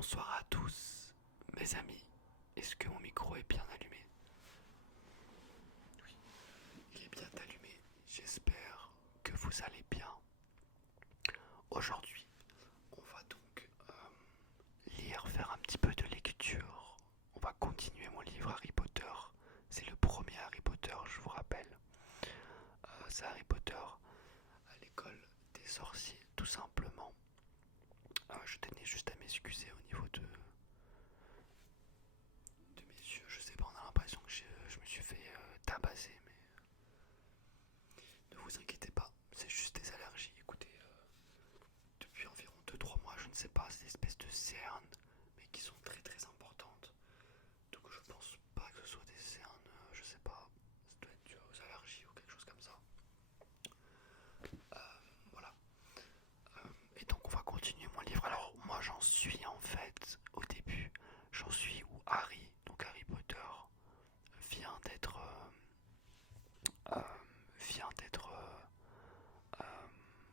Bonsoir à tous, mes amis. Est-ce que mon micro est bien allumé? Oui, il est bien allumé. J'espère que vous allez bien. Aujourd'hui, on va donc faire un petit peu de lecture. On va continuer mon livre Harry Potter. C'est le premier Harry Potter, je vous rappelle. C'est Harry Potter à l'école des sorciers, tout simplement. Je tenais juste à m'excuser au niveau de mes yeux. Je sais pas, on a l'impression que je me suis fait tabasser, mais ne vous inquiétez pas, c'est juste des allergies. Écoutez, depuis environ 2-3 mois, je ne sais pas, ces espèces de cernes, mais qui sont très très importantes. Donc je pense pas que ce soit des cernes, je sais pas, ça doit être dû aux allergies ou quelque chose comme ça. Voilà. Et donc on va continuer mon livre. Alors moi j'en suis en fait au début, j'en suis où Harry, donc Harry Potter, vient d'être euh, vient d'être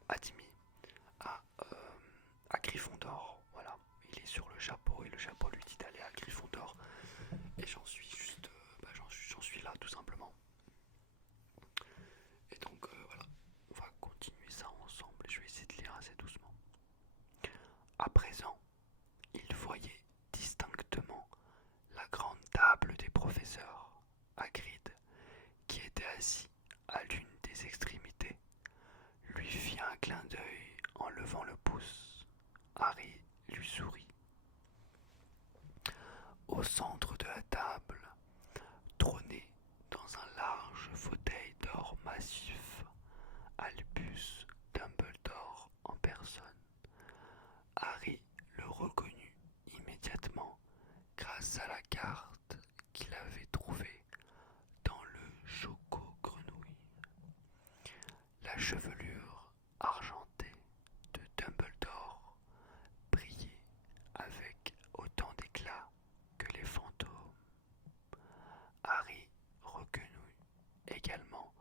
admis à, à Gryffondor. Voilà, il est sur le chapeau et le chapeau lui dit d'aller à Gryffondor. Et j'en suis juste, j'en suis là tout simplement. Et donc voilà, on va continuer ça ensemble. Je vais essayer de lire assez doucement. À présent, il voyait distinctement la grande table des professeurs, Hagrid, qui était assis à l'une des extrémités, lui fit un clin d'œil en levant le pouce. Harry lui sourit. Au centre de la table, trônait dans un large fauteuil d'or massif, Albus Dumbledore en personne. Harry le reconnut immédiatement grâce à la carte qu'il avait trouvée dans le choco-grenouille. La chevelure argentée de Dumbledore brillait avec autant d'éclat que les fantômes. Harry reconnut également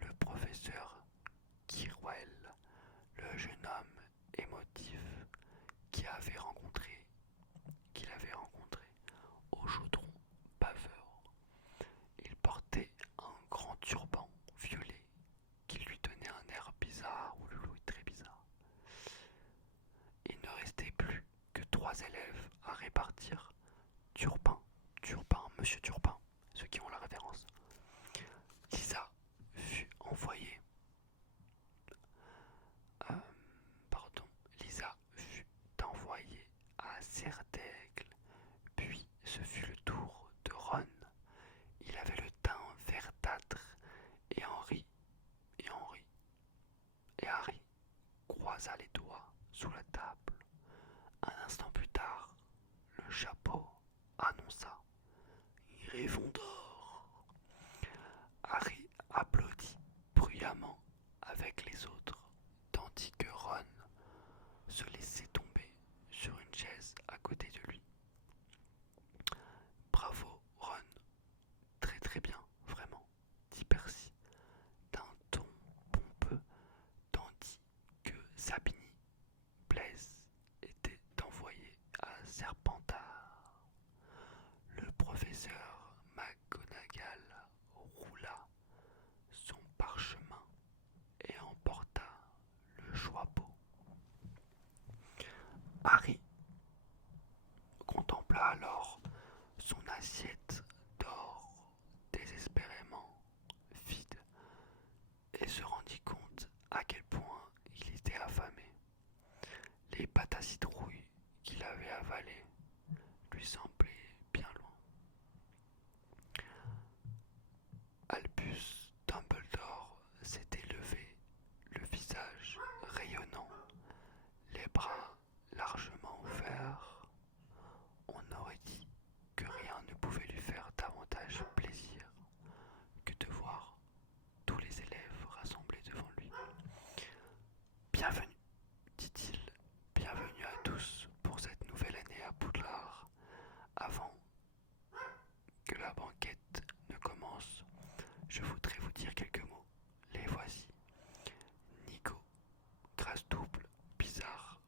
le professeur Quirrell, le jeune homme émotif qu'il avait rencontré au chaudron baveur. Il portait un grand turban violet qui lui donnait un air bizarre, ou loulou très bizarre. Il ne restait plus que 3 élèves à répartir. Turpin, Monsieur Turpin, ceux qui ont la référence. Lisa fut envoyée. Euh, pardon, Lisa fut envoyée à Serdaigle, puis ce fut le tour de Ron. Il avait le teint verdâtre et Harry croisa les doigts sous la table. Un instant plus tard, le chapeau annonça Gryffondor. Harry applaudit bruyamment avec les autres, tandis que Ron se laissait tomber sur une chaise à côté de lui. Bravo, Ron, très très bien, vraiment, dit Percy, d'un ton pompeux, tandis que Sabini, Blaise, était envoyé à Serpentard. Le professeur McGonagall roula son parchemin et emporta le choix-peau. Harry contempla alors son assiette d'or désespérément vide et se rendit compte à quel point il était affamé. Les pâtes à citrouille qu'il avait avalées lui semblaient bien loin. Albus Dumbledore s'était levé, le visage rayonnant, les bras largement ouverts. On aurait dit que rien ne pouvait lui faire davantage plaisir que de voir tous les élèves rassemblés devant lui. Bienvenue, dit-il, bienvenue à tous pour cette nouvelle année à Poudlard. Avant que la banquette ne commence, je voudrais vous dire quelques mots. Les voici. Nico, Grâce double, Bizarre,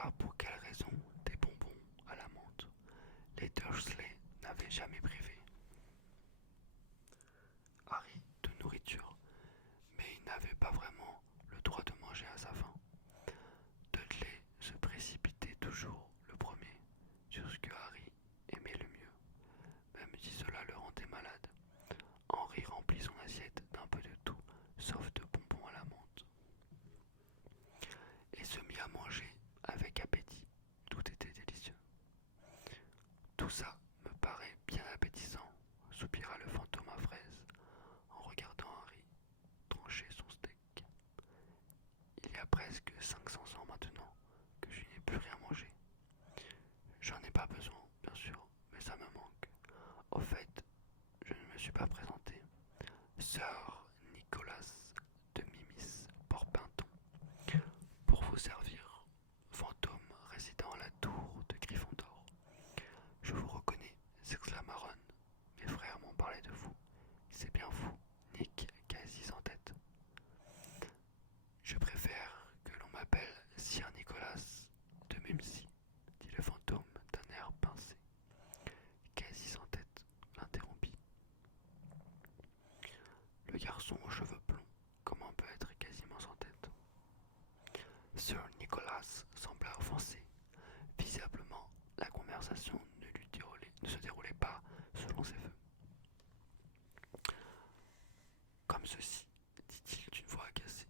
pas pour quelle raison des bonbons à la menthe les Dursley n'avaient jamais privé Harry de nourriture, mais il n'avait pas vraiment le droit de manger à sa faim. Dudley se précipitait toujours le premier sur ce que Harry aimait le mieux, même si cela le rendait malade. Henry remplit son assiette d'un peu de tout, sauf de bonbons à la menthe, et se mit à manger avec appétit. Tout était délicieux. Tout ça me paraît bien appétissant, soupira le fantôme à fraise en regardant Harry trancher son steak. Il y a presque 500 ans maintenant que je n'ai plus rien mangé. J'en ai pas besoin, bien sûr, mais ça me manque. Au fait, je ne me suis pas présenté. Sir Nicolas de Mimis Porpenton, pour vous servir, fantôme résidant à la tour de Gryffondor. Je vous reconnais, s'exclama Ron. Mes frères m'ont parlé de vous. C'est bien vous, Nick, quasi en tête. Je préfère que l'on m'appelle Sir Nicolas de Mimsy, dit le fantôme d'un air pincé. Quasi en tête l'interrompit. Le garçon aux cheveux blonds, comment peut être quasiment sans tête? Sir Nicolas sembla offensé. Visiblement, la conversation ne se déroulait pas selon ses vœux. Comme ceci, dit-il d'une voix agacée.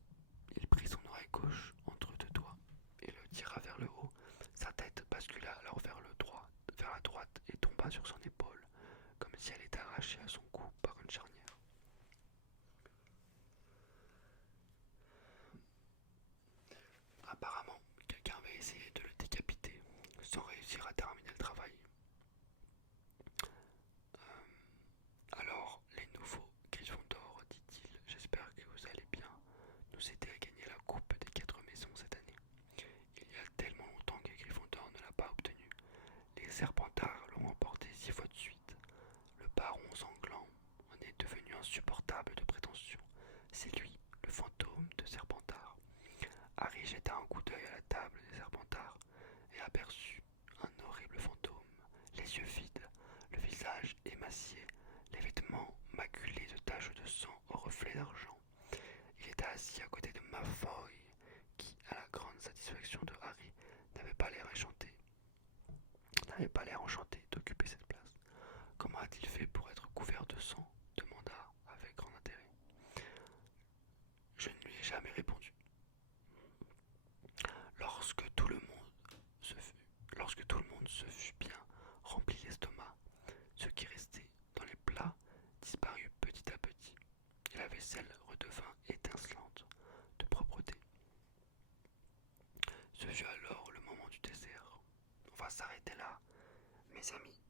Il prit son oreille gauche entre deux doigts et le tira vers le haut. Sa tête bascula alors vers la droite et tomba sur son épaule, comme si elle était arrachée à son cou par une charnière. Apparemment, quelqu'un avait essayé de le décapiter, sans réussir à terminer le travail. Alors, les nouveaux Gryffondor, dit-il, j'espère que vous allez bien nous aider à gagner la coupe des 4 maisons cette année. Il y a tellement longtemps que Gryffondor ne l'a pas obtenue. Les Serpentards l'ont emporté 6 fois de suite. Le baron sanglant en est devenu insupportable de prétention. C'est lui, le fantôme de Serpentard. Harry jeta un coup d'œil à la table des Serpentards et aperçut un horrible fantôme, les yeux vides, le visage émacié, les vêtements maculés de taches de sang au reflet d'argent. Il était assis à côté de Malfoy, qui, à la grande satisfaction de Harry, n'avait pas l'air enchanté d'occuper cette place. Comment a-t-il fait pour être couvert de sang? Demanda avec grand intérêt. Je ne lui ai jamais répondu. Lorsque tout le monde se fut bien rempli l'estomac, ce qui restait dans les plats disparut petit à petit, et la vaisselle redevint étincelante de propreté. Ce fut alors le moment du dessert. On va s'arrêter là, mes amis.